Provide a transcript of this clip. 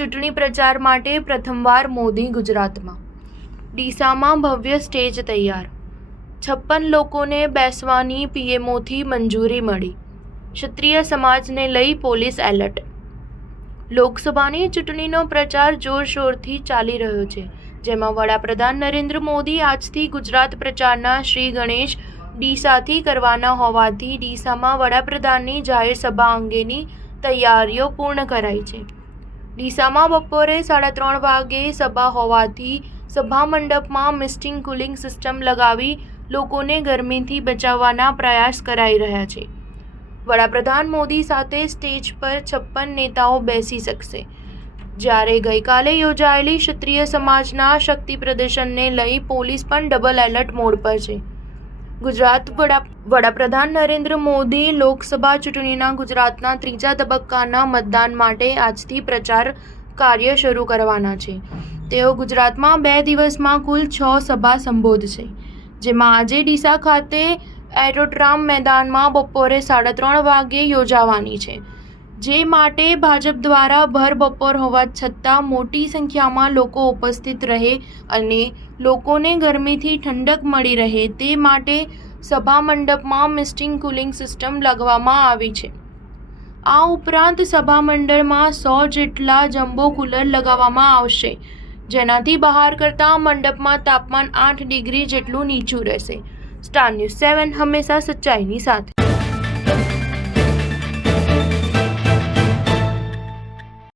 ચૂંટણી પ્રચાર માટે પ્રથમવાર મોદી ગુજરાતમાં। ડીસામાં ભવ્ય સ્ટેજ તૈયાર, 56 લોકોને બેસવાની પીએમઓથી મંજૂરી મળી। ક્ષત્રિય સમાજને લઈ પોલીસ એલર્ટ। લોકસભાની ચૂંટણીનો પ્રચાર જોરશોરથી ચાલી રહ્યો છે, જેમાં વડાપ્રધાન નરેન્દ્ર મોદી આજથી ગુજરાત પ્રચારના શ્રી ગણેશ ડીસાથી કરવાના હોવાથી ડીસામાં વડાપ્રધાનની જાહેર સભા અંગેની તૈયારીઓ પૂર્ણ કરાઈ છે। ડીસામાં બપોરે 3:30 વાગે સભા હોવાથી સભા મંડપમાં મિસ્ટિંગ કુલિંગ સિસ્ટમ લગાવી લોકોને ગરમીથી બચાવવાના પ્રયાસ કરાઈ રહ્યા છે। વડાપ્રધાન મોદી સાથે સ્ટેજ પર 56 નેતાઓ બેસી શકશે, જ્યારે ગઈકાલે યોજાયેલી ક્ષત્રિય સમાજના શક્તિ પ્રદર્શનને લઈ પોલીસ પણ ડબલ એલર્ટ મોડ પર છે। ગુજરાત વડાપ્રધાન નરેન્દ્ર મોદી લોકસભા ચૂંટણીના ગુજરાતના ત્રીજા તબક્કાના મતદાન માટે આજથી પ્રચાર કાર્ય શરૂ કરવાના છે। તેઓ ગુજરાતમાં 2 દિવસમાં કુલ 6 સભા સંબોધશે, જેમાં આજે ડીસા ખાતે એરોડ્રોમ મેદાનમાં બપોરે 3:30 વાગે યોજાવાની છે, જે માટે ભાજપ દ્વારા ભર બપોર હોવા છતાં મોટી સંખ્યામાં લોકો ઉપસ્થિત રહે અને લોકોને ગરમીથી ઠંડક મળી રહે તે માટે સભા મંડપમાં મિસ્ટિંગ કુલિંગ સિસ્ટમ લગાવવામાં આવી છે। આ ઉપરાંત સભા મંડળમાં 100 જેટલા જમ્બો કુલર લગાવવામાં આવશે, જેનાથી બહાર કરતાં મંડપમાં તાપમાન 8 ડિગ્રી જેટલું નીચું રહેશે। સ્ટાર ન્યૂઝ 7 હંમેશા સચ્ચાઈની સાથે।